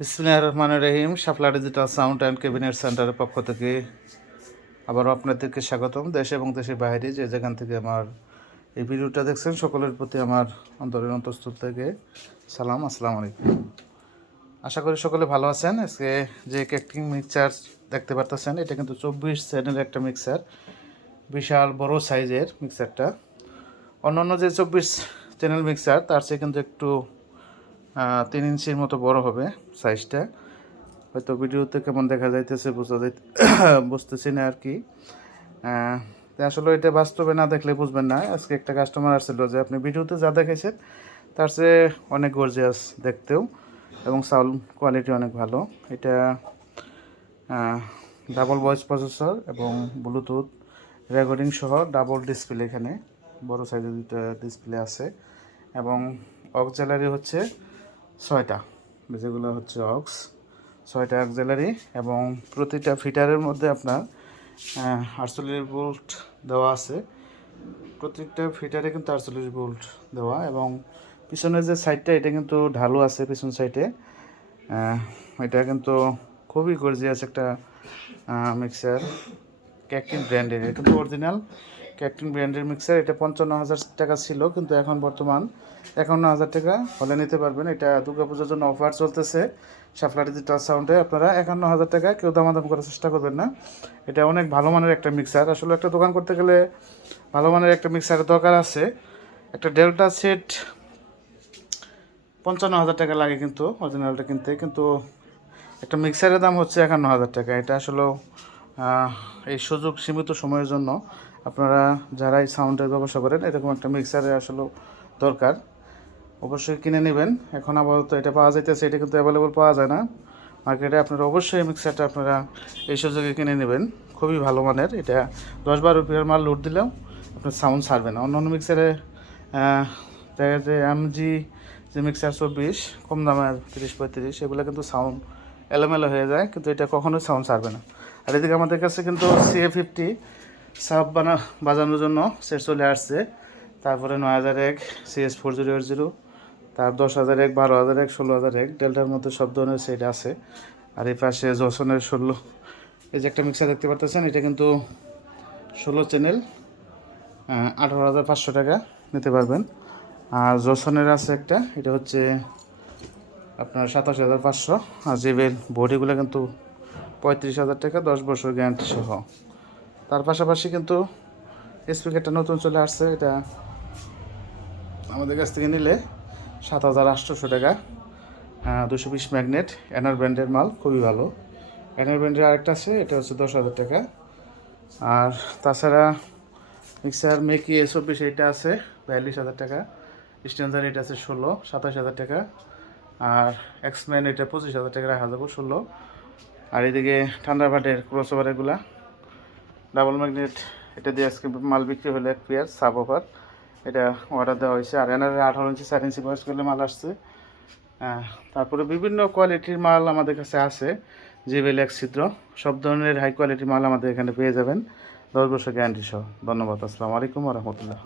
বিসমিল্লাহির রহমানির রহিম। শাপলা digital sound and cabinet সেন্টারের পক্ষ থেকে আবারও আপনাদেরকে স্বাগতম। দেশ এবং দেশের বাইরে যে যেখান থেকে আমার এই ভিডিওটা দেখছেন সকলের প্রতি আমার অন্তরের অন্তঃস্থল থেকে সালাম, আসসালামু আলাইকুম। আশা করি সকলে ভালো আছেন। আজকে যে কেকটিং মিক্সার দেখতে পারতেছেন এটা কিন্তু 24 চ্যানেলের একটা মিক্সার, বিশাল বড় সাইজের মিক্সারটা। অন্যান্য যে 24 চ্যানেল মিক্সার তার চেয়ে কিন্তু একটু 3 ইঞ্চির মতো বড় হবে সাইজটা। হয়তো ভিডিওতে কেমন দেখা যাইতেছে বুঝতেছি না আর কি। আসলে এটা বাস্তবে না দেখলে বুঝবেন না। আজকে একটা কাস্টমার আসছিল যে আপনি ভিডিওতে যা দেখেছেন তার চেয়ে অনেক গর্জিয়াস দেখতেও, এবং সাউন্ড কোয়ালিটি অনেক ভালো। এটা ডাবল ভয়েস প্রসেসর এবং ব্লুটুথ রেকর্ডিং সহ ডাবল ডিসপ্লে, এখানে বড় সাইজের দুটো ডিসপ্লে আছে, এবং অক্সিলারি হচ্ছে 6টা, যেগুলো হচ্ছে 6টা অক্সিলারি, এবং প্রতিটা ফিটারের মধ্যে আপনার 48 ভোল্ট দেওয়া আছে। প্রত্যেকটা ফিটারে কিন্তু 48 ভোল্ট দেওয়া, এবং পিছনের যে সাইডটা এটা কিন্তু ঢালু আছে পিছন সাইডে। এটা কিন্তু খুবই গর্জিয়াস একটা মিক্সার, ক্যাকটিন ব্র্যান্ডের। এটা কিন্তু অরিজিনাল ক্যাকটিন ব্র্যান্ডের মিক্সার। এটা 55,000 টাকা ছিল, কিন্তু এখন বর্তমান 51,000 টাকা হলে নিতে পারবেন। এটা দুর্গাপূজার জন্য অফার চলতেছে শাপলা ডিজিটাল সাউন্ডে। আপনারা 51,000 টাকা কেউ দামাদাম করার চেষ্টা করবেন না। এটা অনেক ভালো মানের একটা মিক্সার। আসলে একটা দোকান করতে গেলে ভালো মানের একটা মিক্সারের দরকার আছে। একটা ডেল্টা সেট 55,000 টাকা লাগে কিন্তু অরিজিনালটা কিনতে, কিন্তু একটা মিক্সারের দাম হচ্ছে 51,000 টাকা। এটা আসলে এই সুযোগ সীমিত সময়ের জন্য আপনারা যারা এই সাউন্ডের ব্যবসা করেন এরকম একটা মিক্সারের আসলে দরকার, অবশ্যই কিনে নেবেন। এখন আপাতত এটা পাওয়া যাইতেছে, এটা কিন্তু অ্যাভেলেবল পাওয়া যায় না মার্কেটে। আপনারা অবশ্যই এই মিক্সারটা আপনারা এই সুযোগে কিনে নেবেন। খুবই ভালো মানের। এটা 10-12 রুপিয়ার মাল লোড দিলেও আপনার সাউন্ড ছাড়বে না। অন্যান্য মিক্সারে দেখা যায় এমজি যে মিক্সার 24 কম দামে 30-35, এগুলো কিন্তু সাউন্ড এলোমেলো হয়ে যায়, কিন্তু এটা কখনোই সাউন্ড ছাড়বে না। আর এদিকে আমাদের কাছে কিন্তু CA50 সাব বাজানোর জন্য সেট চলে আসছে। তারপরে 9001 CS4080, তার 10,001, 12,001, 16,001, ডেল্টার মধ্যে সব ধরনের সেট আছে। আর এই পাশে জসনের 16, এই যে একটা মিক্সার দেখতে পারতেছেন, এটা কিন্তু 16 চ্যানেল, 18,500 টাকা নিতে পারবেন। আর জসনের আছে একটা, এটা হচ্ছে আপনার 27,500। আর জিবের বডিগুলো কিন্তু 35,000 টাকা, 10 বছর গ্যারান্টি সহ। তার পাশাপাশি কিন্তু স্পিকারটা নতুন চলে আসছে। এটা আমাদের কাছ থেকে নিলে 7,800 টাকা, 220 ম্যাগনেট, এনার ব্র্যান্ডের মাল, খুবই ভালো। এনার ব্র্যান্ডের আরেকটা আছে, এটা হচ্ছে 10,000 টাকা। আর তাছাড়া মিক্সার মেকি A24 এইটা আছে 42,000 টাকা। স্ট্যান্ডার এটা আছে 16, 27,000 টাকা। আর এক্সম্যান এটা 25,000 টাকা রাখা যাবো 16। আর এদিকে থান্ডারবার্ডের ক্রসওভার এগুলা ডাবল ম্যাগনেট, এটা দিয়ে আজকে মাল বিক্রি হলো 1 পেয়ার সাব ওভার, এটা অর্ডার দেওয়া হয়েছে। আর এনারের 18 ইঞ্চি 4 ইঞ্চি বয়স করলে মাল আসছে। তারপরে বিভিন্ন কোয়ালিটির মাল আমাদের কাছে আছে, JBL এক ছিদ্র, সব ধরনের হাই কোয়ালিটির মাল আমাদের এখানে পেয়ে যাবেন 10 বছর গ্যারান্টি সহ। ধন্যবাদ। আসসালামু আলাইকুম ওয়া রাহমাতুল্লাহ।